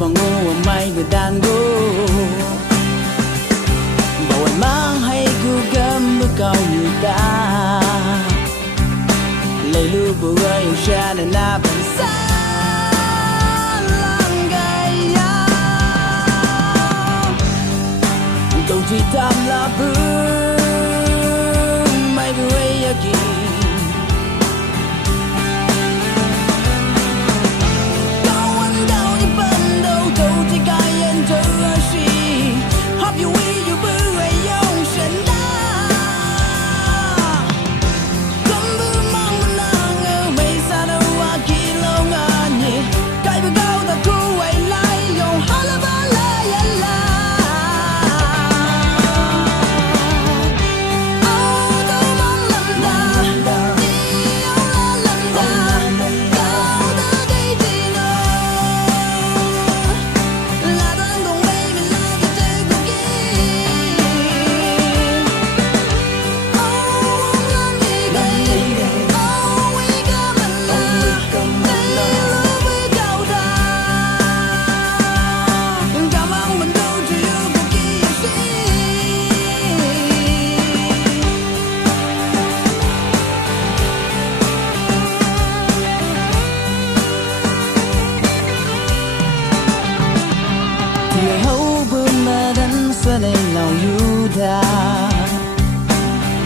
bằng ngô mai người đàn gô bầu mang hay gu gam mưa cao như ta lấy lu bầu ai yêu cha nên na bằng xa lang gai ya đâu chỉ tam la bư mai bầu ai yaki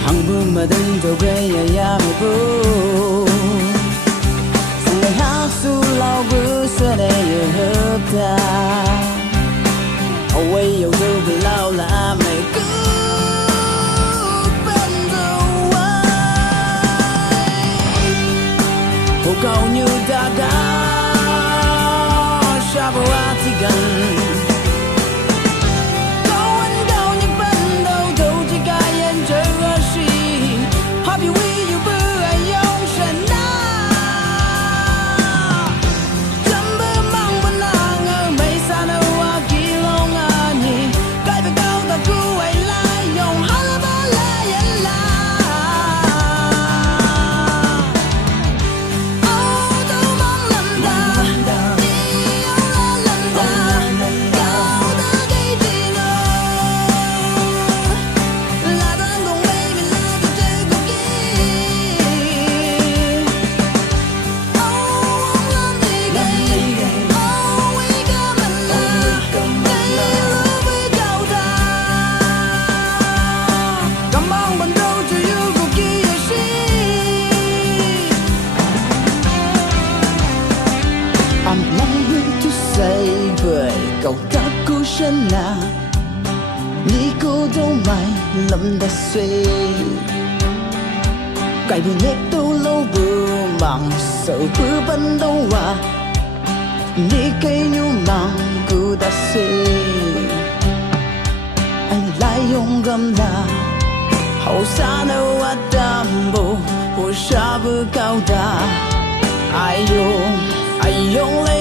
hằng bương mà đừng cho gây ya mà bố sang ngày hát su lao bữa xưa đây hợp ta away yêu thương vì lao là mày cứ bên đâu hồ cầu như đã sa bờ thì gần cậu ta cố chân na ni cô đâu mày lầm đã suy cái bên nhét đâu lâu vừa bằng sợ cứ bắn đâu à ni cây nhu mang cứ đã suy anh lại用gầm là hậu xa đâu à đam bồ hồ sa bờ cao đà ai dùng